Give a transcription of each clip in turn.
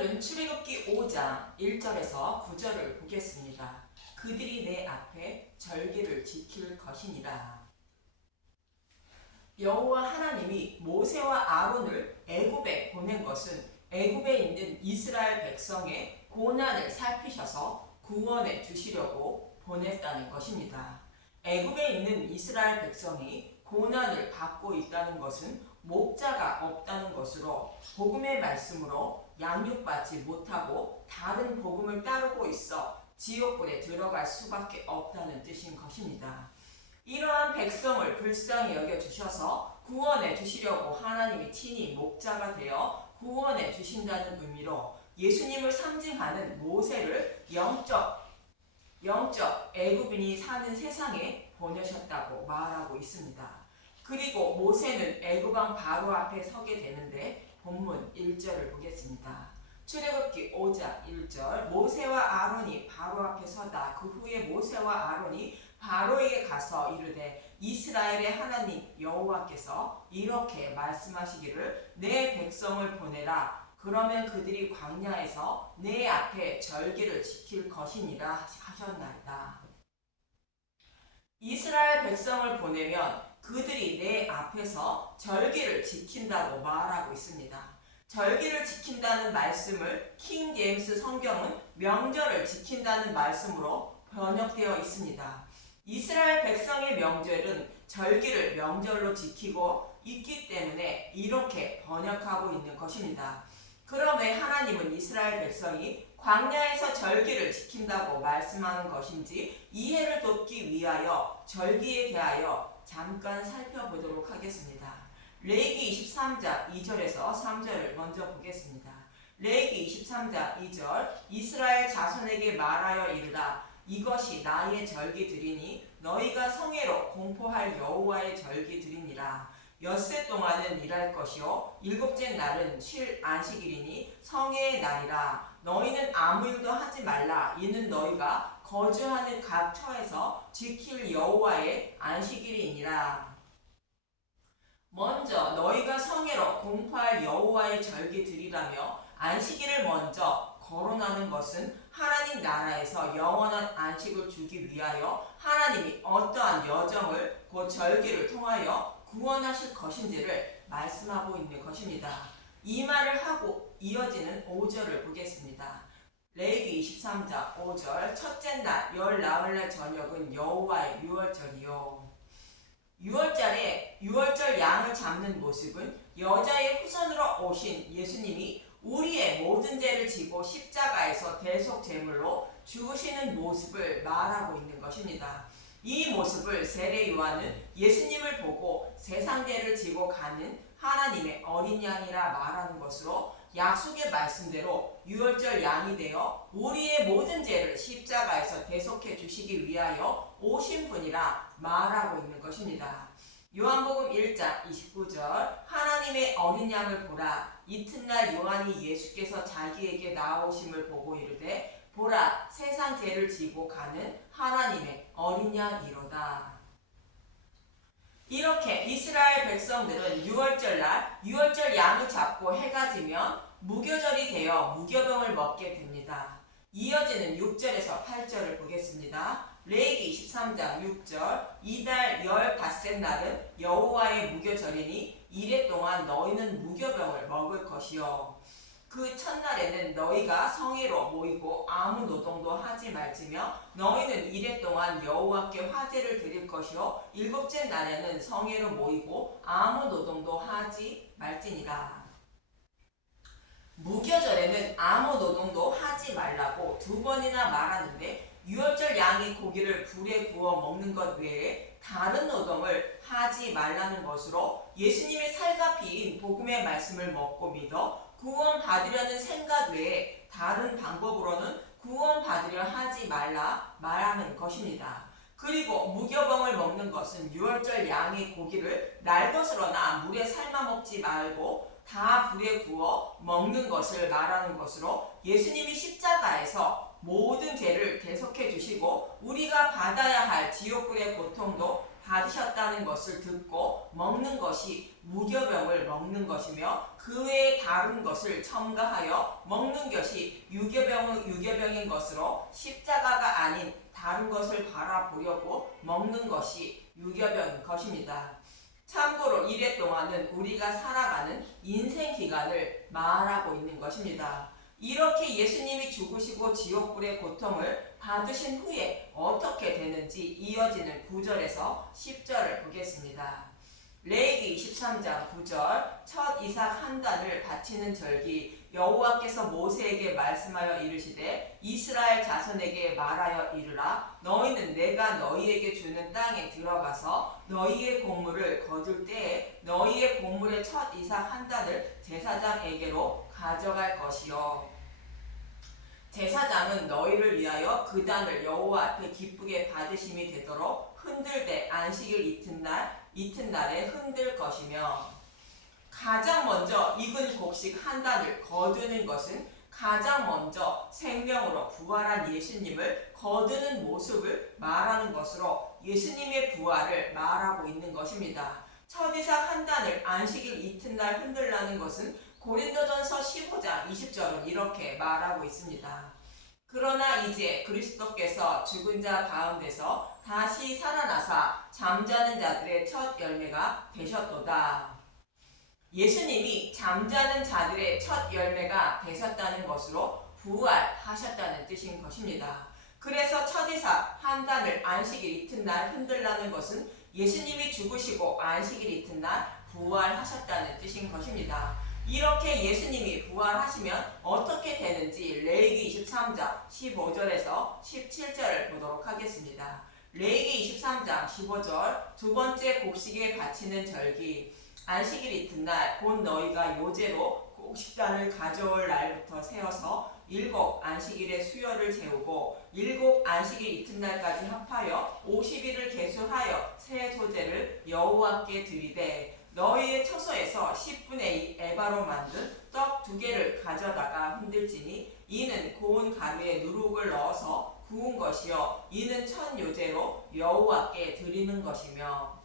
오늘은 출애굽기 5장 1절에서 9절을 보겠습니다. 그들이 내 앞에 절기를 지킬 것이니라. 여호와 하나님이 모세와 아론을 애굽에 보낸 것은 애굽에 있는 이스라엘 백성의 고난을 살피셔서 구원해 주시려고 보냈다는 것입니다. 애굽에 있는 이스라엘 백성이 고난을 받고 있다는 것은 목자가 없다는 것으로 복음의 말씀으로 양육받지 못하고 다른 복음을 따르고 있어 지옥불에 들어갈 수밖에 없다는 뜻인 것입니다. 이러한 백성을 불쌍히 여겨주셔서 구원해 주시려고 하나님이 친히 목자가 되어 구원해 주신다는 의미로 예수님을 상징하는 모세를 영적 애굽인이 사는 세상에 보내셨다고 말하고 있습니다. 그리고 모세는 애굽왕 바로 앞에 서게 되는데 본문 1절을 보겠습니다. 출애굽기 5장 1절 모세와 아론이 바로 앞에 서다. 그 후에 모세와 아론이 바로에게 가서 이르되 이스라엘의 하나님 여호와께서 이렇게 말씀하시기를 내 백성을 보내라. 그러면 그들이 광야에서 내 앞에 절기를 지킬 것이니라 하셨나이다. 이스라엘 백성을 보내면 그들이 내 앞에서 절기를 지킨다고 말하고 있습니다. 절기를 지킨다는 말씀을 킹 제임스 성경은 명절을 지킨다는 말씀으로 번역되어 있습니다. 이스라엘 백성의 명절은 절기를 명절로 지키고 있기 때문에 이렇게 번역하고 있는 것입니다. 그럼 왜 하나님은 이스라엘 백성이 광야에서 절기를 지킨다고 말씀하는 것인지 이해를 돕기 위하여 절기에 대하여 잠깐 살펴보도록 하겠습니다. 레위기 23장 2절에서 3절을 먼저 보겠습니다. 레위기 23장 2절 이스라엘 자손에게 말하여 이르라. 이것이 나의 절기들이니 너희가 성회로 공포할 여호와의 절기들이니라. 엿새 동안은 일할 것이요 일곱째 날은 쉴 안식일이니 성회의 날이라. 너희는 아무 일도 하지 말라. 이는 너희가 거주하는 각 터에서 지킬 여호와의 안식일이니라. 먼저 너희가 성회로 공포할 여호와의 절기들이라며 안식일을 먼저 거론하는 것은 하나님 나라에서 영원한 안식을 주기 위하여 하나님이 어떠한 여정을 곧 절기를 통하여 구원하실 것인지를 말씀하고 있는 것입니다. 이 말을 하고 이어지는 5절을 보겠습니다. 레위기 23장 5절 첫째 날 열 나흘날 저녁은 여호와의 유월절이요. 유월절 양을 잡는 모습은 여자의 후손으로 오신 예수님이 우리의 모든 죄를 지고 십자가에서 대속 제물로 죽으시는 모습을 말하고 있는 것입니다. 이 모습을 세례 요한은 예수님을 보고 세상 죄를 지고 가는 하나님의 어린 양이라 말하는 것으로 약속의 말씀대로 유월절 양이 되어 우리의 모든 죄를 십자가에서 대속해 주시기 위하여 오신 분이라 말하고 있는 것입니다. 요한복음 1장 29절 하나님의 어린 양을 보라. 이튿날 요한이 예수께서 자기에게 나오심을 보고 이르되 보라 세상 죄를 지고 가는 하나님의 어린 양이로다. 이렇게 이스라엘 백성들은 유월절날 유월절 양을 잡고 해가 지면 무교절이 되어 무교병을 먹게 됩니다. 이어지는 6절에서 8절을 보겠습니다. 레위기 23장 6절 이달 열 닷새 날은 여호와의 무교절이니 이래 동안 너희는 무교병을 먹을 것이요. 그 첫날에는 너희가 성회로 모이고 아무 노동도 하지 말지며 너희는 이래 동안 여호와께 화제를 드릴 것이요 일곱째 날에는 성회로 모이고 아무 노동도 하지 말지니라. 무교절에는 아무 노동도 하지 말라고 2번이나 말하는데 유월절 양의 고기를 불에 구워 먹는 것 외에 다른 노동을 하지 말라는 것으로 예수님의 살과 피인 복음의 말씀을 먹고 믿어 구원 받으려는 생각 외에 다른 방법으로는 구원 받으려 하지 말라 말하는 것입니다. 그리고 무교병을 먹는 것은 유월절 양의 고기를 날 것으로나 물에 삶아 먹지 말고 다 불에 구워 먹는 것을 말하는 것으로 예수님이 십자가에서 모든 죄를 대속해 주시고 우리가 받아야 할 지옥불의 고통도 받으셨다는 것을 듣고 먹는 것이 무교병을 먹는 것이며 그 외에 다른 것을 첨가하여 먹는 것이 유교병인 것으로 십자가가 아닌 다른 것을 바라보려고 먹는 것이 유교병인 것입니다. 참고로 이래 동안은 우리가 살아가는 인생 기간을 말하고 있는 것입니다. 이렇게 예수님이 죽으시고 지옥불의 고통을 받으신 후에 어떻게 되는지 이어지는 9절에서 10절을 보겠습니다. 레위기 23장 9절 첫 이삭 한 단을 바치는 절기 여호와께서 모세에게 말씀하여 이르시되 이스라엘 자손에게 말하여 이르라 너희는 내가 너희에게 주는 땅에 들어가서 너희의 곡물을 거둘 때에 너희의 곡물의 첫 이삭 한 단을 제사장에게로 가져갈 것이요 제사장은 너희를 위하여 그 단을 여호와 앞에 기쁘게 받으심이 되도록 흔들되 안식일 이튿날에 흔들 것이며 가장 먼저 익은 곡식 한 단을 거두는 것은 가장 먼저 생명으로 부활한 예수님을 거두는 모습을 말하는 것으로 예수님의 부활을 말하고 있는 것입니다. 첫 이삭 한 단을 안식일 이튿날 흔들라는 것은 고린도전서 15장 20절은 이렇게 말하고 있습니다. 그러나 이제 그리스도께서 죽은 자 가운데서 다시 살아나사 잠자는 자들의 첫 열매가 되셨도다. 예수님이 잠자는 자들의 첫 열매가 되셨다는 것으로 부활하셨다는 뜻인 것입니다. 그래서 첫 이삭 한 단을 안식일 이튿날 흔들라는 것은 예수님이 죽으시고 안식일 이튿날 부활하셨다는 뜻인 것입니다. 이렇게 예수님이 부활하시면 어떻게 되는지 레위기 23장 15절에서 17절을 보도록 하겠습니다. 레위기 23장 15절 두 번째 곡식에 바치는 절기 안식일 이튿날 곧 너희가 요제로 곡식단을 가져올 날부터 세어서 7 안식일의 수요를 재우고 7 안식일 이튿날까지 합하여 50일을 계수하여 새 소재를 여호와께 드리되 너희의 처소에서 10분의 2 에바로 만든 떡 2개를 가져다가 흔들지니 이는 고운 가루에 누룩을 넣어서 구운 것이요 이는 첫 요제로 여호와께 드리는 것이며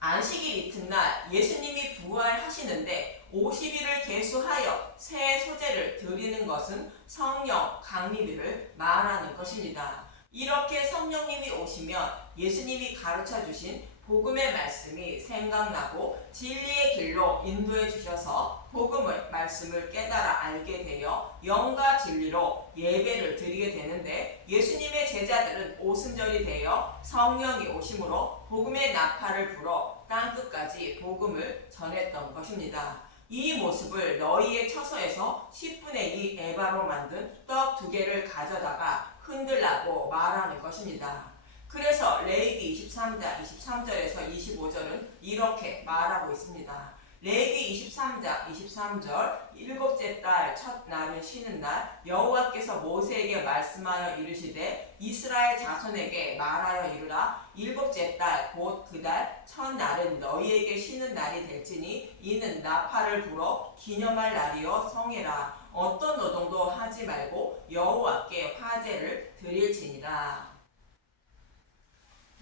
안식일 이튿날 예수님이 부활하시는데 50일을 계수하여 새 소재를 드리는 것은 성령 강림일을 말하는 것입니다. 이렇게 성령님이 오시면 예수님이 가르쳐 주신 복음의 말씀이 생각나고 진리의 길로 인도해 주셔서 복음의 말씀을 깨달아 알게 되어 영과 진리로 예배를 드리게 되는데 예수님의 제자들은 오순절이 되어 성령이 오심으로 복음의 나팔을 불어 땅끝까지 복음을 전했던 것입니다. 이 모습을 너희의 처소에서 10분의 2 에바로 만든 떡 2개를 가져다가 흔들라고 말하는 것입니다. 그래서 레위기 23장 23절에서 25절은 이렇게 말하고 있습니다. 레위기 23장 23절 7째 달 첫날은 쉬는 날 여호와께서 모세에게 말씀하여 이르시되 이스라엘 자손에게 말하여 이르라 7째 달 곧 그 달 첫날은 너희에게 쉬는 날이 될지니 이는 나팔을 불어 기념할 날이요 성회라 어떤 노동도 하지 말고 여호와께 화제를 드릴지니라.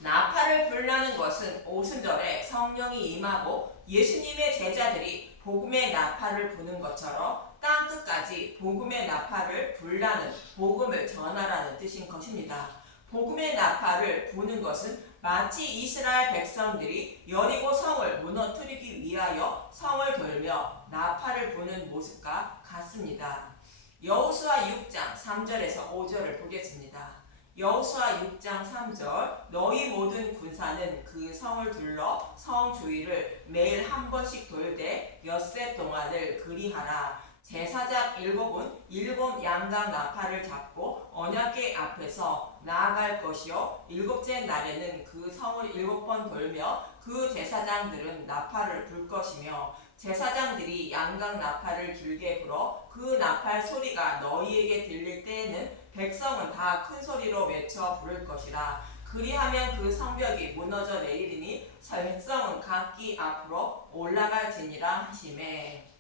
나팔을 불라는 것은 오순절에 성령이 임하고 예수님의 제자들이 복음의 나팔을 부는 것처럼 땅끝까지 복음의 나팔을 불라는 복음을 전하라는 뜻인 것입니다. 복음의 나팔을 부는 것은 마치 이스라엘 백성들이 여리고 성을 무너뜨리기 위하여 성을 돌며 나팔을 부는 모습과 같습니다. 여호수아 6장 3절에서 5절을 보겠습니다. 여호수아 6장 3절 너희 모든 군사는 그 성을 둘러 성 주위를 매일 한 번씩 돌되 엿새 동안을 그리하라. 제사장 7은 7 양각 나팔을 잡고 언약궤 앞에서 나아갈 것이요 7째 날에는 그 성을 7번 돌며 그 제사장들은 나팔을 불 것이며 제사장들이 양각 나팔을 길게 불어 그 나팔 소리가 너희에게 들릴 때에는 백성은 다 큰 소리로 외쳐 부를 것이라. 그리하면 그 성벽이 무너져 내리리니 백성은 각기 앞으로 올라갈지니라 하시매.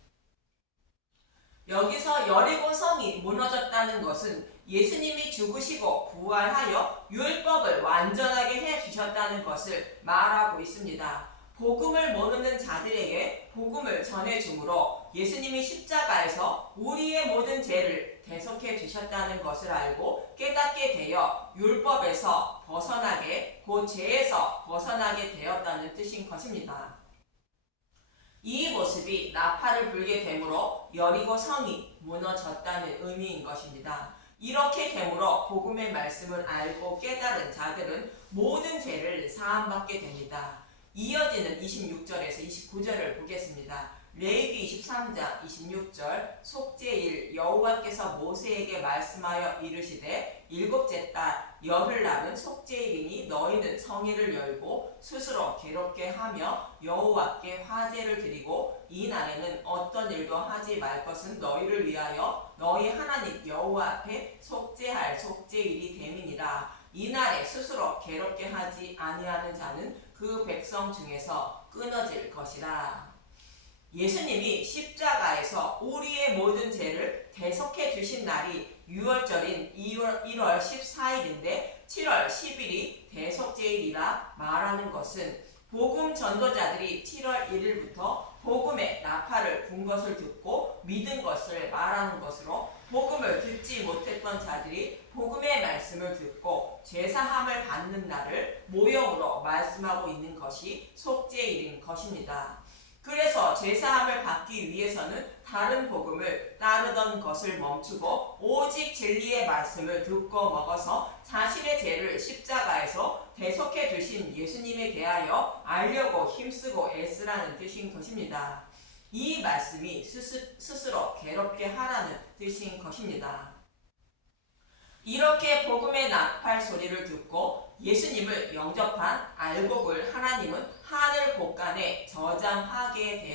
여기서 여리고 성이 무너졌다는 것은 예수님이 죽으시고 부활하여 율법을 완전하게 해주셨 주셨다는 것을 말하고 있습니다. 복음을 모르는 자들에게 복음을 전해주므로 예수님이 십자가에서 우리의 모든 죄를 대속해 주셨다는 것을 알고 깨닫게 되어 율법에서 벗어나게, 곧 죄에서 벗어나게 되었다는 뜻인 것입니다. 이 모습이 나팔을 불게 되므로 여리고 성이 무너졌다는 의미인 것입니다. 이렇게 되므로 복음의 말씀을 알고 깨달은 자들은 모든 죄를 사함받게 됩니다. 이어지는 26절에서 29절을 보겠습니다. 레위기 23장 26절 속죄일 여호와께서 모세에게 말씀하여 이르시되 일곱째 달 열흘날은 속죄일이니 너희는 성일을 열고 스스로 괴롭게 하며 여호와께 화제를 드리고 이 날에는 어떤 일도 하지 말 것은 너희를 위하여 너희 하나님 여호와 앞에 속죄할 속죄일이 됨이니라. 이 날에 스스로 괴롭게 하지 아니하는 자는 그 백성 중에서 끊어질 것이라. 예수님이 십자가에서 우리의 모든 죄를 대속해 주신 날이 6월절인 1월 14일인데 7월 10일이 대속죄일이라 말하는 것은 복음 전도자들이 7월 1일부터 복음의 나팔을 분 것을 듣고 믿은 것을 말하는 것으로 복음을 듣지 못했던 자들이 복음의 말씀을 듣고 죄사함을 받는 날을 모형으로 말씀하고 있는 것이 속죄일인 것입니다. 그래서 죄사함을 받기 위해서는 다른 복음을 따르던 것을 멈추고 오직 진리의 말씀을 듣고 먹어서 자신의 죄를 십자가에서 대속해 주신 예수님에 대하여 알려고 힘쓰고 애쓰라는 뜻인 것입니다. 이 말씀이 스스로 괴롭게 하라는 뜻인 것입니다. 이렇게 복음의 나팔 소리를 듣고 예수님을 영접한 알곡을 하나님은 하늘 곳간에 저장하게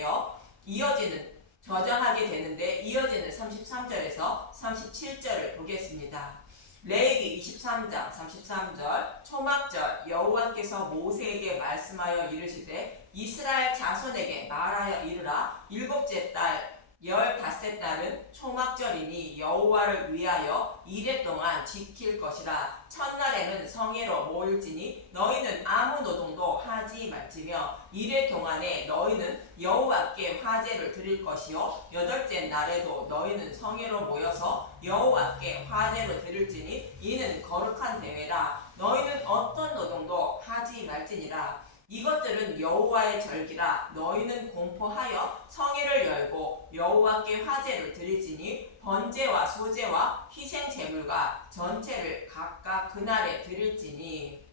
되는데 이어지는 33절에서 37절을 보겠습니다. 레위기 23장 33절 초막절 여호와께서 모세에게 말씀하여 이르시되 이스라엘 자손에게 말하여 이르라. 일곱째 달 15달은 초막절이니 여호와를 위하여 이레 동안 지킬 것이라. 첫날에는 성회로 모일지니 너희는 아무 노동도 하지 말지며 이레 동안에 너희는 여호와께 화제를 드릴 것이요 여덟째 날에도 너희는 성회로 모여서 여호와께 화제를 드릴지니 이는 거룩한 대회라. 너희는 어떤 노동도 하지 말지니라. 이것들은 여호와의 절기라. 너희는 공포하여 성회를 열고 여호와께 화제를 드릴지니 번제와 소제와 희생 제물과 전체를 각각 그날에 드릴지니.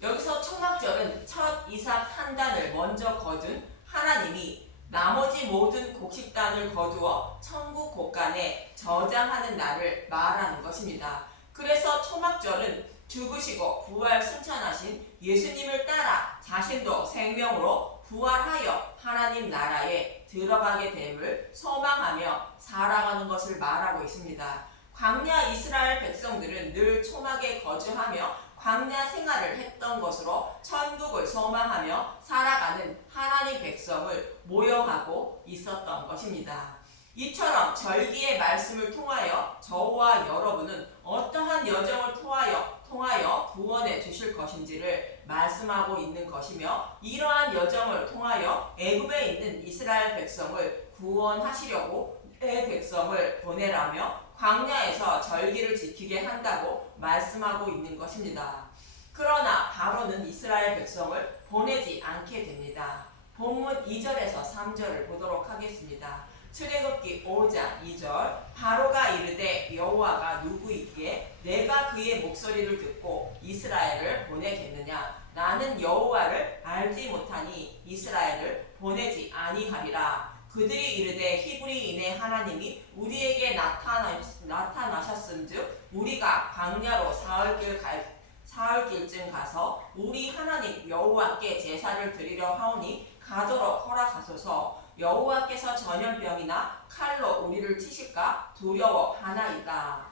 여기서 초막절은 첫 이삭 한 단을 먼저 거둔 하나님이 나머지 모든 곡식단을 거두어 천국 곳간에 저장하는 날을 말하는 것입니다. 그래서 초막절은 죽으시고 부활 승천하신 예수님을 따라 자신도 생명으로 부활하여 하나님 나라에 들어가게 됨을 소망하며 살아가는 것을 말하고 있습니다. 광야 이스라엘 백성들은 늘 초막에 거주하며 광야 생활을 했던 것으로 천국을 소망하며 살아가는 하나님 백성을 모형하고 있었던 것입니다. 이처럼 절기의 말씀을 통하여 저와 여러분은 어떠한 여정을 통하여 구원해 주실 것인지를 말씀하고 있는 것이며 이러한 여정을 통하여 애굽에 있는 이스라엘 백성을 구원하시려고 내 백성을 보내라며 광야에서 절기를 지키게 한다고 말씀하고 있는 것입니다. 그러나 바로는 이스라엘 백성을 보내지 않게 됩니다. 본문 2절에서 3절을 보도록 하겠습니다. 출애굽기 5장 2절 바로가 이르되 여호와가 누구이기에 내가 그의 목소리를 듣고 이스라엘을 보내겠느냐. 나는 여호와를 알지 못하니 이스라엘을 보내지 아니하리라. 그들이 이르되 히브리인의 하나님이 우리에게 나타나셨은즉 우리가 광야로 사흘길쯤 가서 우리 하나님 여호와께 제사를 드리려 하오니 가도록 허락하소서. 여호와께서 전염병이나 칼로 우리를 치실까 두려워하나이다.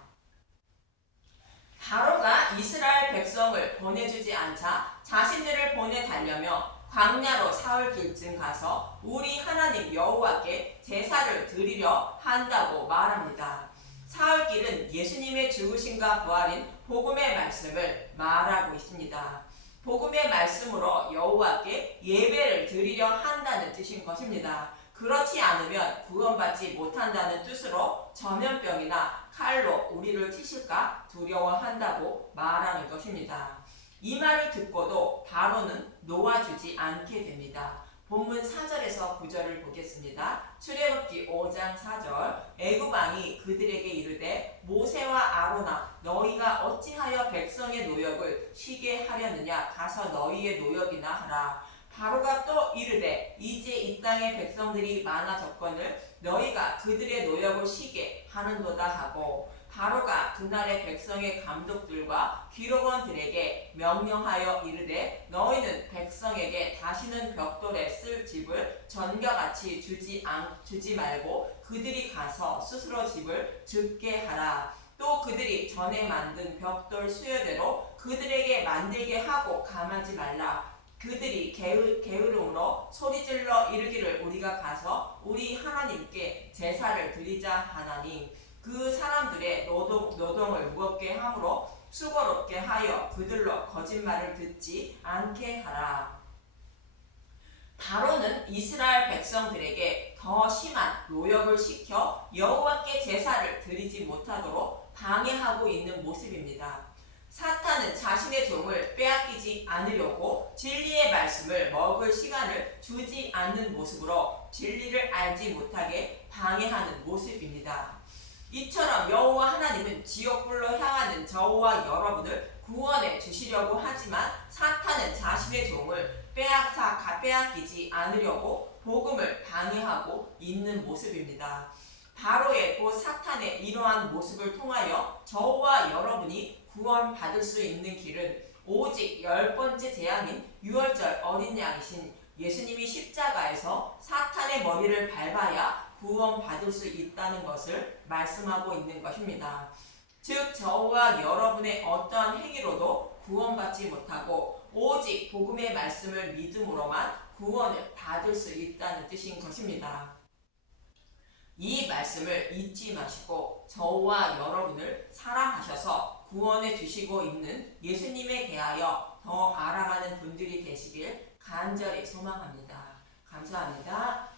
바로가 이스라엘 백성을 보내주지 않자 자신들을 보내달려며 광야로 사흘길쯤 가서 우리 하나님 여호와께 제사를 드리려 한다고 말합니다. 사흘길은 예수님의 죽으심과 부활인 복음의 말씀을 말하고 있습니다. 복음의 말씀으로 여호와께 예배를 드리려 한다는 뜻인 것입니다. 그렇지 않으면 구원받지 못한다는 뜻으로 전염병이나 칼로 우리를 치실까 두려워한다고 말하는 것입니다. 이 말을 듣고도 바로는 놓아주지 않게 됩니다. 본문 4절에서 9절을 보겠습니다. 출애굽기 5장 4절 애굽 왕이 그들에게 이르되 모세와 아로나 너희가 어찌하여 백성의 노역을 쉬게 하려느냐 가서 너희의 노역이나 하라. 바로가 또 이르되 이제 이 땅의 백성들이 많아졌거늘 너희가 그들의 노역을 쉬게 하는도다 하고 바로가 그날의 백성의 감독들과 기록원들에게 명령하여 이르되 너희는 백성에게 다시는 벽돌에 쓸 집을 전겨같이 주지 말고 그들이 가서 스스로 집을 짓게 하라. 또 그들이 전에 만든 벽돌 수요대로 그들에게 만들게 하고 감하지 말라. 그들이 게으름으로 소리질러 이르기를 우리가 가서 우리 하나님께 제사를 드리자 하나니 그 사람들의 노동을 무겁게 함으로 수고롭게 하여 그들로 거짓말을 듣지 않게 하라. 바로는 이스라엘 백성들에게 더 심한 노역을 시켜 여호와께 제사를 드리지 못하도록 방해하고 있는 모습입니다. 사탄은 자신의 종을 빼앗기지 않으려고 진리의 말씀을 먹을 시간을 주지 않는 모습으로 진리를 알지 못하게 방해하는 모습입니다. 이처럼 여호와 하나님은 지옥불로 향하는 저와 여러분을 구원해 주시려고 하지만 사탄은 자신의 종을 빼앗기지 않으려고 복음을 방해하고 있는 모습입니다. 바로의 곧 사탄의 이러한 모습을 통하여 저와 여러분이 구원받을 수 있는 길은 오직 10번째 재앙인 유월절 어린 양이신 예수님이 십자가에서 사탄의 머리를 밟아야 구원받을 수 있다는 것을 말씀하고 있는 것입니다. 즉 저와 여러분의 어떠한 행위로도 구원받지 못하고 오직 복음의 말씀을 믿음으로만 구원을 받을 수 있다는 뜻인 것입니다. 이 말씀을 잊지 마시고 저와 여러분을 사랑하셔서 구원해 주시고 있는 예수님에 대하여 더 알아가는 분들이 되시길 간절히 소망합니다. 감사합니다.